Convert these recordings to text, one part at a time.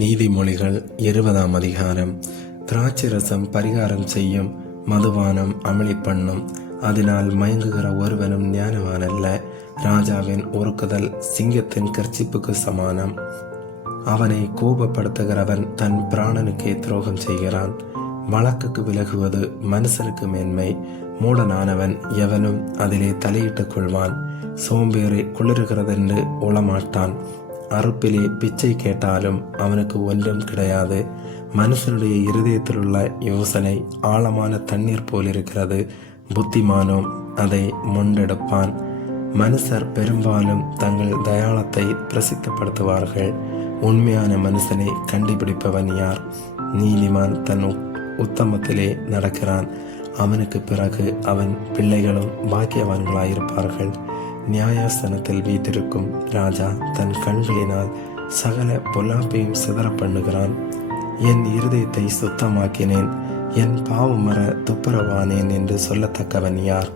நீதிமொழிகள் 20ஆம் அதிகாரம். திராட்சரசம் பரிகாரம் செய்யும், மதுபானம் அமளி பண்ணும், அதனால் மயங்குகிற ஒருவனும் ஞானவான் அல்ல. ராஜாவின் ஒருக்குதல் சிங்கத்தின் கர்ச்சிப்புக்கு சமானம். அவனை கோபப்படுத்துகிறவன் தன் பிராணனுக்கே துரோகம் செய்கிறான். வழக்குக்கு விலகுவது மனுஷனுக்கு மேன்மை. மூடனானவன் எவனும் அதிலே தலையிட்டுக் கொள்வான். சோம்பேறி குளிர்கிறதென்று உளமாட்டான். அறுப்பிலே பிச்சை கேட்டாலும் அவனுக்கு ஒன்றும் கிடையாது. மனுஷனுடைய இருதயத்தில் உள்ள யோசனை ஆழமான தண்ணீர் போல் இருக்கிறது. புத்திமானோ அதை மொண்டெடுப்பான். மனுஷர் பெரும்பாலும் தங்கள் தயாளத்தை பிரசித்தப்படுத்துவார்கள். உண்மையான மனுஷனை கண்டுபிடிப்பவன் யார்? நீதிமான் தன் உத்தமத்திலே நடக்கிறான். அவனுக்கு பிறகு அவன் பிள்ளைகளும் பாக்கியவான்களாயிருப்பார்கள். நியாயாசனத்தில் வீற்றிருக்கும் ராஜா தன் கண்களினால் சகல பொல்லாப்பையும் சிதற பண்ணுகிறான். என் இருதயத்தை சுத்தமாக்கினேன், என் பாவம் மற துப்புரவானேன் என்று சொல்லத்தக்கவன் யார்?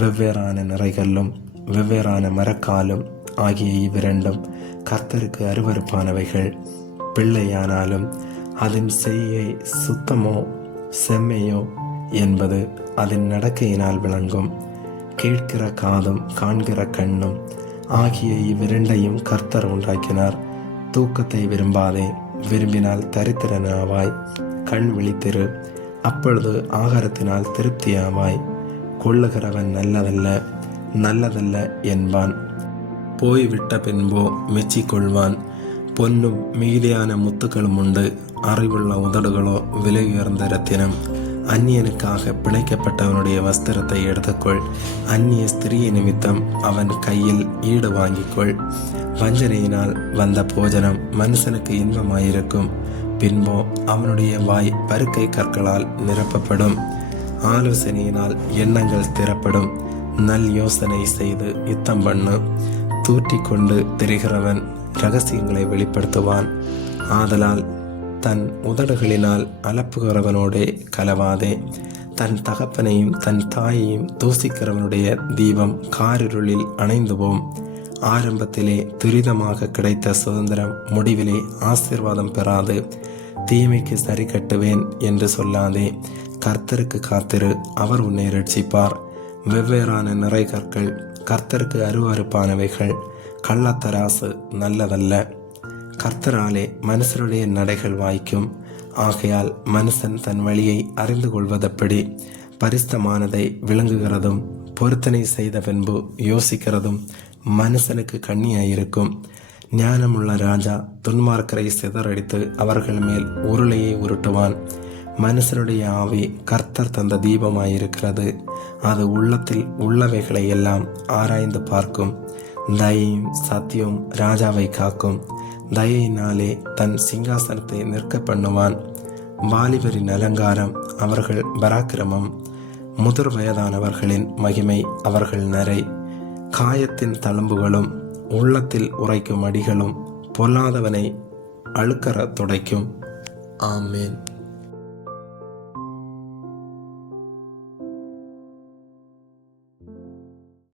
வெவ்வேறான நிறைகளும் வெவ்வேறான மரக்காலும் ஆகிய இவ்விரண்டும் கர்த்தருக்கு அருவருப்பானவைகள். பிள்ளையானாலும் அதன் செய்கை சுத்தமோ செம்மையோ என்பது அதன் நடக்கையினால் விளங்கும். கேட்கிற காதும் காண்கிற கண்ணும் ஆகிய இவ்விரண்டையும் கர்த்தர் உண்டாக்கினார். தூக்கத்தை விரும்பாதே, விரும்பினால் தரித்திரனாவாய். கண் விழித்திரு, அப்பொழுது ஆகாரத்தினால் திருப்தியாவாய். கொள்ளுகிறவன் நல்லதல்ல நல்லதல்ல என்பான், போய்விட்ட பின்போ மெச்சிக்கொள்வான். பொன்னும் மீதியான முத்துக்களும் உண்டு, அறிவுள்ள உதடுகளோ விலையுயர்ந்த இரத்தினம். அந்நியனுக்காக பிணைக்கப்பட்டவனுடைய வஸ்திரத்தை எடுத்துக்கொள். அந்நிய ஸ்திரீ நிமித்தம் அவன் கையில் ஈடு வாங்கிக்கொள். வஞ்சனையினால் வந்த போஜனம் மனுஷனுக்கு இன்பமாயிருக்கும், பின்போ அவனுடைய வாய் பருக்கை கற்களால் நிரப்பப்படும். ஆலோசனையினால் எண்ணங்கள் திறப்படும். நல் யோசனை செய்து யுத்தம் பண்ணு. தூற்றி கொண்டு திரிகிறவன் இரகசியங்களை வெளிப்படுத்துவான். ஆதலால் தன் உதடுகளினால் அலப்புகிறவனோடே கலவாதே. தன் தகப்பனையும் தன் தாயையும் தூசிக்கிறவனுடைய தீபம் காரிருளில் அணைந்து போம். ஆரம்பத்திலே துரிதமாக கிடைத்த சுதந்திரம் முடிவிலே ஆசீர்வாதம் பெறாது. தீமைக்கு சரி கட்டுவேன் என்று சொல்லாதே. கர்த்தருக்கு காத்திரு, அவர் உன்னை ரட்சிப்பார். வெவ்வேறான நிறை கற்கள் கர்த்தருக்கு அருவருப்பானவைகள். கள்ளத்தராசு நல்லதல்ல. கர்த்தராலே மனுஷருடைய நடைகள் வாய்க்கும். ஆகையால் மனுஷன் தன் வழியை அறிந்து கொள்வதப்படி? பரிசுத்தமானதை விளங்குகிறதும் பொருத்தனை செய்த பின்பு யோசிக்கிறதும் மனுஷனுக்கு கண்ணியாயிருக்கும். ஞானமுள்ள ராஜா துன்மார்க்கரை சிதறடித்து அவர்கள் மேல் உருளையை உருட்டுவான். மனுஷனுடைய ஆவி கர்த்தர் தந்த தீபமாயிருக்கிறது. அது உள்ளத்தில் உள்ளவைகளை எல்லாம் ஆராய்ந்து பார்க்கும். தயையும் சத்தியமும் ராஜாவை காக்கும். தயையினாலே தன் சிங்காசனத்தை நிற்க பண்ணுவான். வாலிபரின் அலங்காரம் அவர்கள் பராக்கிரமம். முதிர் வயதானவர்களின் மகிமை அவர்கள் நரை. காயத்தின் தழும்புகளும் உள்ளத்தில் உரைக்கும் அடிகளும் பொல்லாதவனை அழுக்கற துடைக்கும். ஆமேன்.